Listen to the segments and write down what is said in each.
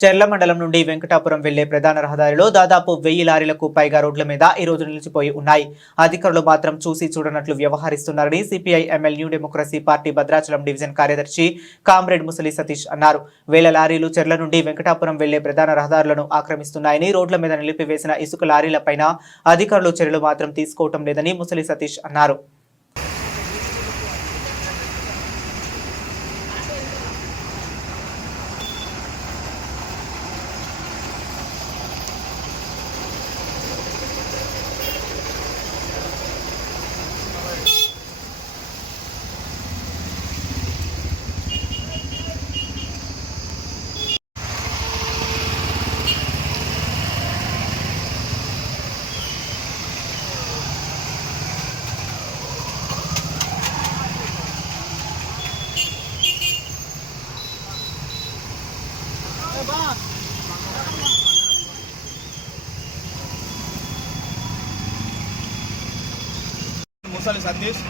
చెర్ల మండలం నుండి వెంకటాపురం వెళ్ళే ప్రధాన రహదారిలో దాదాపు వెయ్యి లారీలకు పైగా రోడ్ల మీద ఈ రోజు నిలిచిపోయి ఉన్నాయి. అధికారులు మాత్రం చూసి చూడనట్లు వ్యవహరిస్తున్నారని CPI ML new democracy party Bhadrachalam division కార్యదర్శి కామ్రేడ్ ముసలి సతీష్ అన్నారు. వేల లారీలు చెర్ల నుండి వెంకటాపురం వెళ్ళే ప్రధాన రహదారులను ఆక్రమిస్తున్నాయని రోడ్ల మీద నిలిపివేసిన ఇసుక లారీలపైన అధికారులు చర్యలు మాత్రం తీసుకోవటం లేదని ముసలి సతీష్ అన్నారు. Musali Satish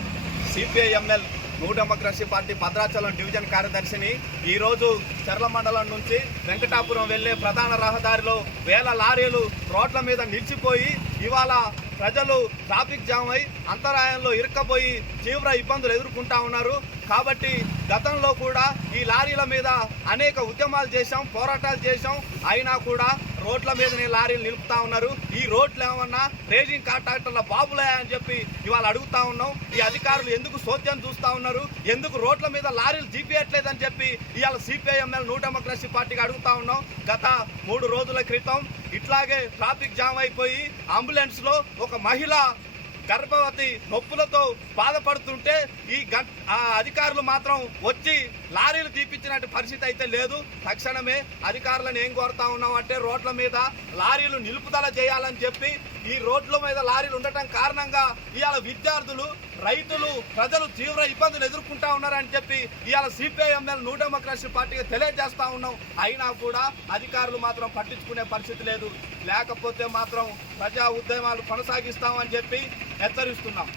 CPI ML new democracy party Bhadrachalam division కార్యదర్శిని. ఈరోజు చర్ల మండలం నుంచి వెంకటాపురం వెళ్ళే ప్రధాన రహదారిలో వేల లారీలు రోడ్ల మీద నిలిచిపోయి ఇవాళ ప్రజలు ట్రాఫిక్ జామ్ అయి అంతరాయంలో ఇరుక్కపోయి తీవ్ర ఇబ్బందులు ఎదుర్కొంటా ఉన్నారు. కాబట్టి గతంలో కూడా ఈ లారీల మీద అనేక ఉద్యమాలు చేశాం పోరాటాలు చేశాం. అయినా కూడా రోడ్ల మీదనే లారీలు నిలుపుతా ఉన్నారు. ఈ రోడ్లు ఏమన్నా రేజింగ్ కాంట్రాక్టర్ల బాబులే అని చెప్పి ఇవాళ అడుగుతా ఉన్నాం. ఈ అధికారులు ఎందుకు సోద్యం చూస్తా ఉన్నారు? ఎందుకు రోడ్ల మీద లారీలు జీపీయట్లేదని చెప్పి ఇవాళ సిపిఐఎంఎల్ న్యూ డెమోక్రసీ పార్టీకి అడుగుతా ఉన్నాం. గత మూడు రోజుల క్రితం ఇట్లాగే ట్రాఫిక్ జామ్ అయిపోయి అంబులెన్స్లో ఒక మహిళ గర్భవతి నొప్పులతో బాధపడుతుంటే ఈ అధికారులు మాత్రం వచ్చి లారీలు తీపిచ్చినట్టు పరిస్థితి అయితే లేదు. తక్షణమే అధికారులను ఏం కోరుతా ఉన్నాం అంటే రోడ్ల మీద లారీలు నిలుపుదల చేయాలని చెప్పి ఈ రోడ్ల మీద లారీలు ఉండటం కారణంగా ఇవాళ విద్యార్థులు రైతులు ప్రజలు తీవ్ర ఇబ్బందులు ఎదుర్కొంటా ఉన్నారని చెప్పి ఇవాళ సిపిఐఎంఎల్ న్యూ డెమోక్రసీ పార్టీకి తెలియజేస్తా ఉన్నాం. అయినా కూడా అధికారులు మాత్రం పట్టించుకునే పరిస్థితి లేదు. లేకపోతే మాత్రం ప్రజా ఉద్యమాలు కొనసాగిస్తామని చెప్పి హెచ్చరిస్తున్నాం.